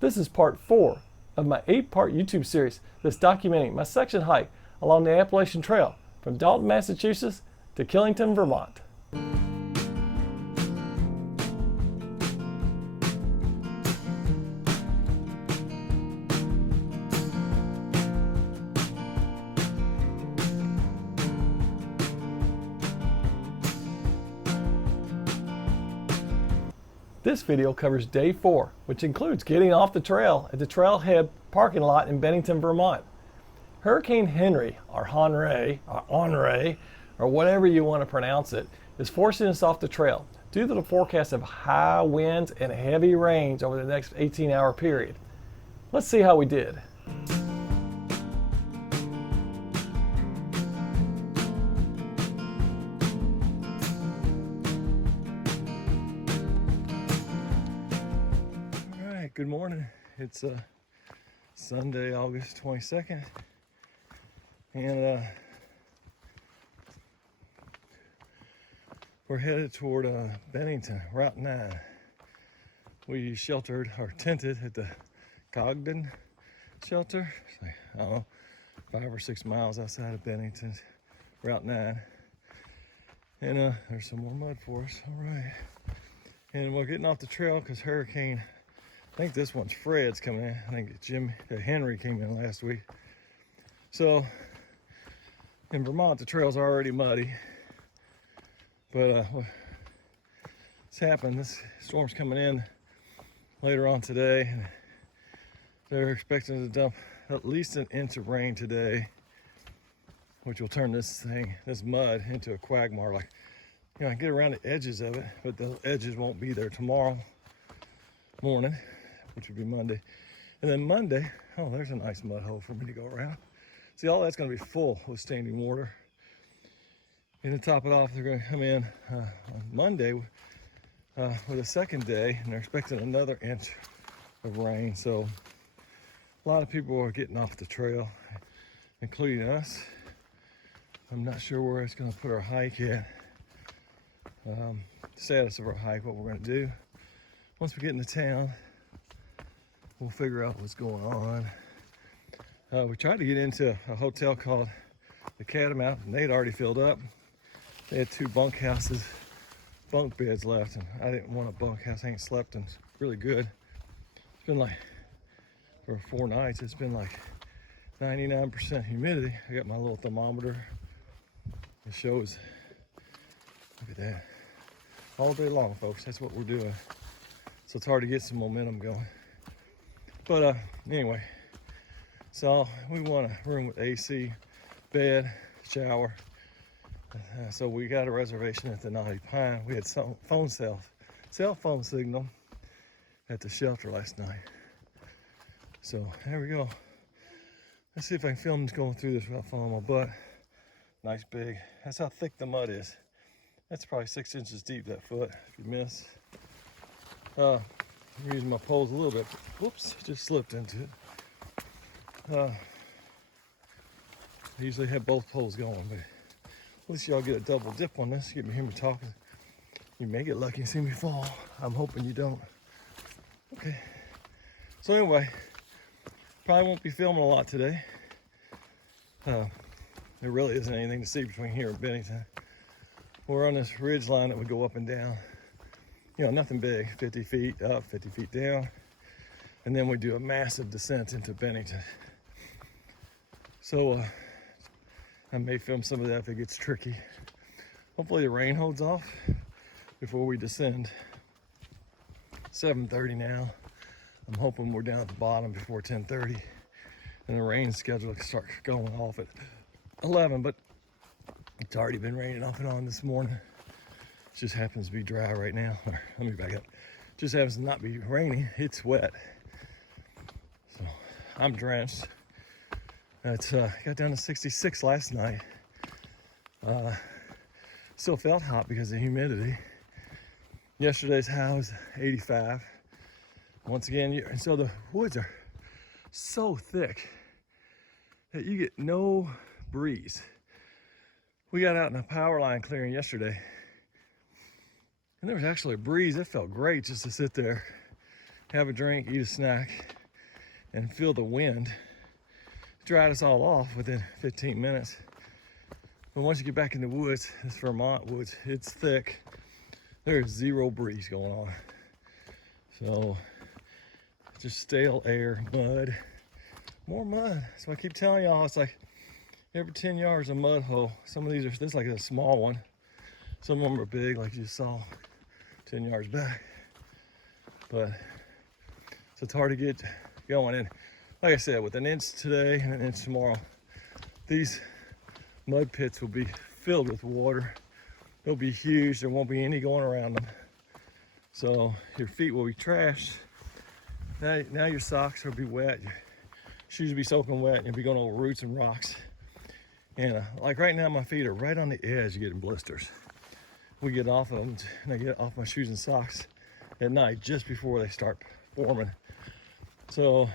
This is part 4 of my 8-part YouTube series that's documenting my section hike along the Appalachian Trail from Dalton, Massachusetts to Killington, Vermont. This video covers day 4, which includes getting off the trail at the trailhead parking lot in Bennington, Vermont. Hurricane HENRI, or HENRI, or whatever you want to pronounce it, is forcing us off the trail due to the forecast of high winds and heavy rains over the next 18-hour period. Let's see how we did. Good morning. It's Sunday, August 22nd, and we're headed toward Bennington, Route 9. We sheltered or tented at the Congdon Shelter. It's like, I don't know, 5 or 6 miles outside of Bennington, Route 9. And there's some more mud for us. All right. And we're getting off the trail because Hurricane, I think this one's Fred's coming in. I think HENRI came in last week. So in Vermont, the trails are already muddy. But what's happened, this storm's coming in later on today. And they're expecting to dump at least an inch of rain today, which will turn this mud into a quagmire. Like, you know, I get around the edges of it, but the edges won't be there tomorrow morning, which would be Monday. And then Monday, oh, there's a nice mud hole for me to go around. See, all that's going to be full with standing water. And to top it off, they're going to come in on Monday with a second day, and they're expecting another inch of rain. So a lot of people are getting off the trail, including us. I'm not sure where it's going to put our hike yet. Status of our hike, what we're going to do. Once we get into town, we'll figure out what's going on. We tried to get into a hotel called the Catamount, and they'd already filled up. They had 2 bunk beds left, and I didn't want a bunkhouse. I ain't slept, and it's really good. It's been like, for 4 nights, it's been like 99% humidity. I got my little thermometer. It shows, look at that. All day long, folks, that's what we're doing. So it's hard to get some momentum going. But anyway, so we want a room with AC, bed, shower. So we got a reservation at the Knotty Pine. We had some cell phone signal at the shelter last night. So there we go. Let's see if I can film this going through this without falling my butt. Nice big. That's how thick the mud is. That's probably 6 inches deep, that foot, if you miss. I'm using my poles a little bit. Whoops, just slipped into it. I usually have both poles going, but at least y'all get a double dip on this. You get me hear me talking. You may get lucky and see me fall. I'm hoping you don't. Okay. So anyway, probably won't be filming a lot today. There really isn't anything to see between here and Bennington. We're on this ridge line that would go up and down. You know, nothing big, 50 feet up, 50 feet down. And then we do a massive descent into Bennington. So I may film some of that if it gets tricky. Hopefully the rain holds off before we descend. 7:30 now. I'm hoping we're down at the bottom before 10:30. And the rain schedule can start going off at 11, but it's already been raining off and on this morning. It just happens to be dry right now. Or, let me back up. It just happens to not be raining. It's wet. So I'm drenched. It's got down to 66 last night. Still felt hot because of humidity. Yesterday's high was 85. Once again, so the woods are so thick that you get no breeze. We got out in a power line clearing yesterday, and there was actually a breeze. It felt great just to sit there have a drink, eat a snack, and feel the wind. It dried us all off within 15 minutes. But once you get back in the woods, this Vermont woods, it's thick. There's zero breeze going on. So just stale air, mud, more mud. So I keep telling y'all, it's like every 10 yards a mud hole. Some of these are, this is like a small one. Some of them are big, like you saw 10 yards back. But so it's hard to get going. And like I said, with an inch today and an inch tomorrow, these mud pits will be filled with water. They'll be huge. There won't be any going around them. So your feet will be trashed. Now your socks will be wet. Your shoes will be soaking wet. You'll be going over roots and rocks. And like right now, my feet are right on the edge of getting blisters. We get off of them, and I get off my shoes and socks at night just before they start forming. So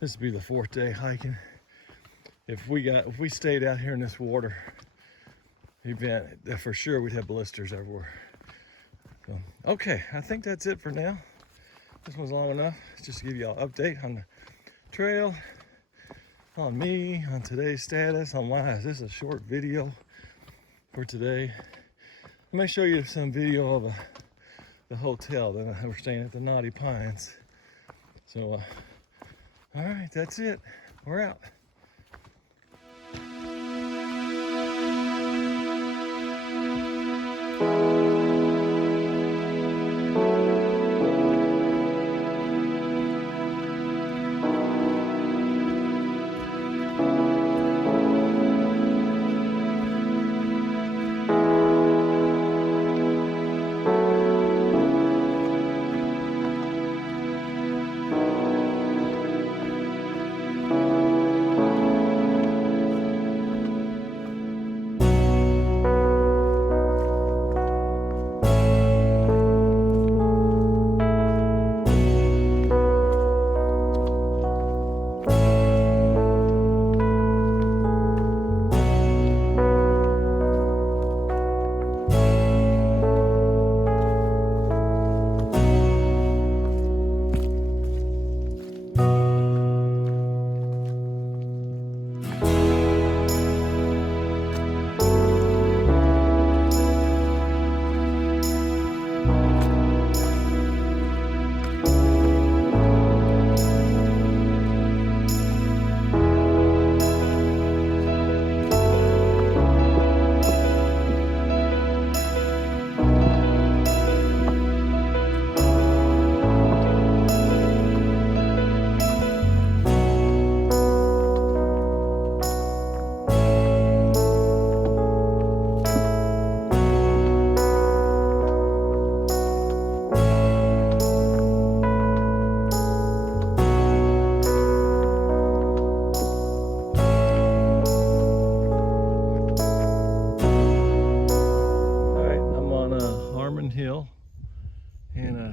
this will be the 4th day hiking. If we stayed out here in this water event, for sure we'd have blisters everywhere. So, okay, I think that's it for now. This one's long enough just to give you an update on the trail, on me, on today's status, on why this is a short video for today. I may show you some video of the hotel that we're staying at, the Knotty Pines. So, all right, that's it. We're out.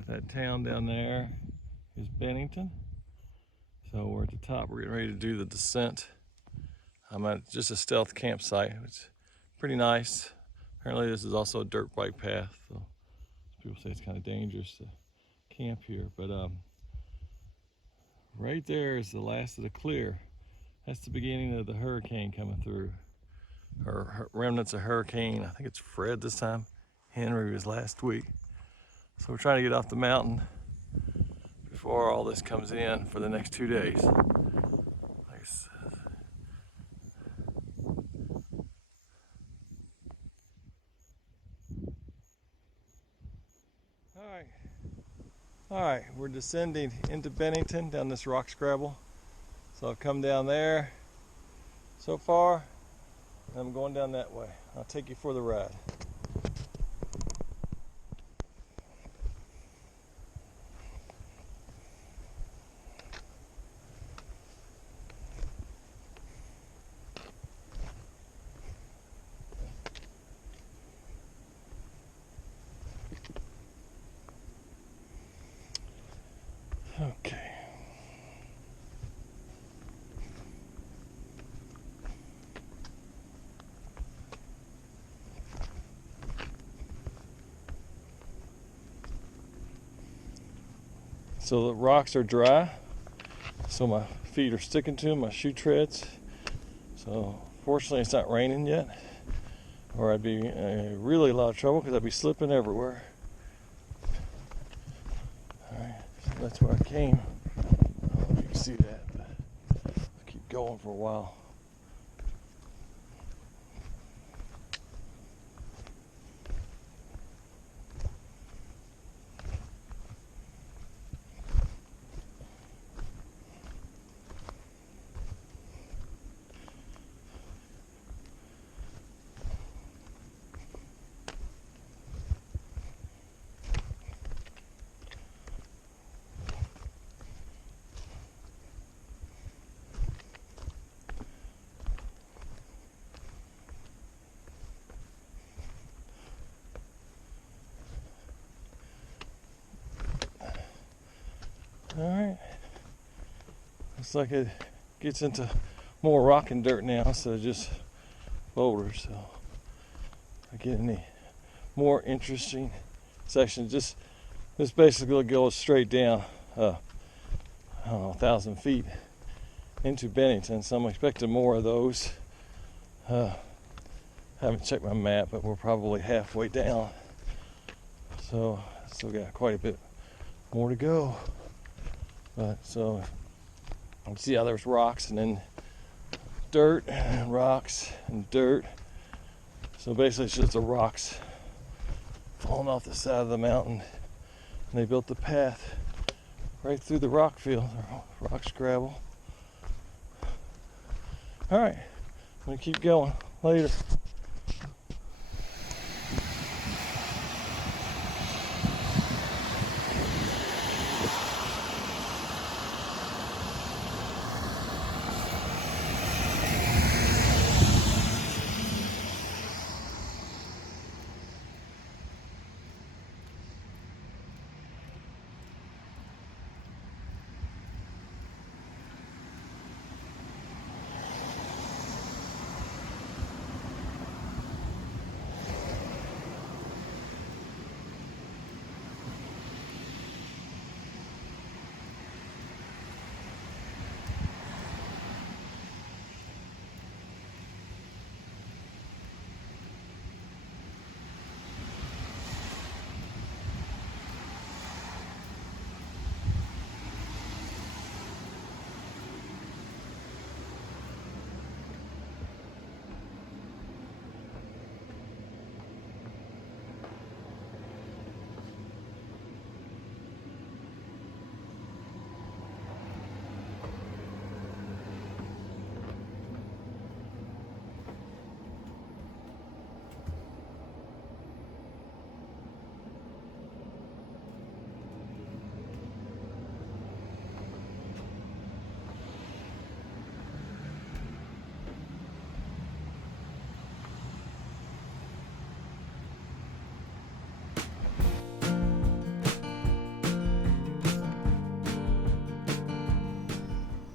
That town down there is Bennington. So we're at the top. We're getting ready to do the descent. I'm at just a stealth campsite. It's pretty nice. Apparently this is also a dirt bike path. So people say it's kind of dangerous to camp here. But right there is the last of the clear. That's the beginning of the hurricane coming through. Or remnants of hurricane. I think it's Fred this time. Henry was last week. So we're trying to get off the mountain before all this comes in for the next 2 days. Like I said. All right, we're descending into Bennington down this rock scrabble. So I've come down there so far, and I'm going down that way. I'll take you for the ride. Okay. So the rocks are dry, so my feet are sticking to them, my shoe treads. So fortunately it's not raining yet, or I'd be in really a lot of trouble because I'd be slipping everywhere. Alright, so that's where I came. I don't know if you can see that, but I'll keep going for a while. Alright, looks like it gets into more rock and dirt now instead of just boulders, so I get any more interesting sections. This basically goes straight down, I don't know, 1,000 feet into Bennington, so I'm expecting more of those. Haven't checked my map, but we're probably halfway down, so I still got quite a bit more to go. But so you can see how there's rocks and then dirt and rocks and dirt. So basically it's just the rocks falling off the side of the mountain, and they built the path right through the rock field, rocks, gravel. All right, I'm gonna keep going later.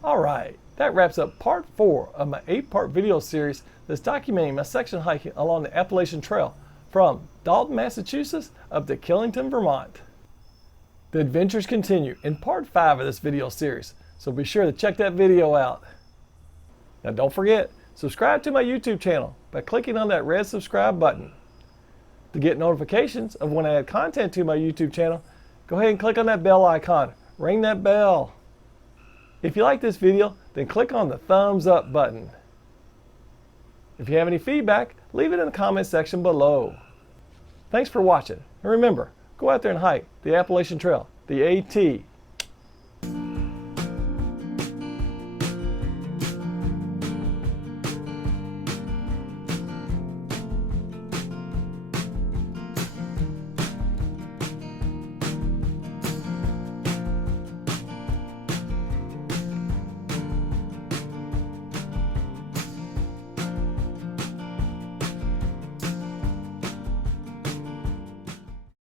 Alright, that wraps up part 4 of my 8-part video series that's documenting my section hiking along the Appalachian Trail from Dalton, Massachusetts up to Killington, Vermont. The adventures continue in part 5 of this video series, so be sure to check that video out. Now don't forget, subscribe to my YouTube channel by clicking on that red subscribe button. To get notifications of when I add content to my YouTube channel, go ahead and click on that bell icon. Ring that bell. If you like this video, then click on the thumbs up button. If you have any feedback, leave it in the comment section below. Thanks for watching, and remember, go out there and hike the Appalachian Trail, the AT,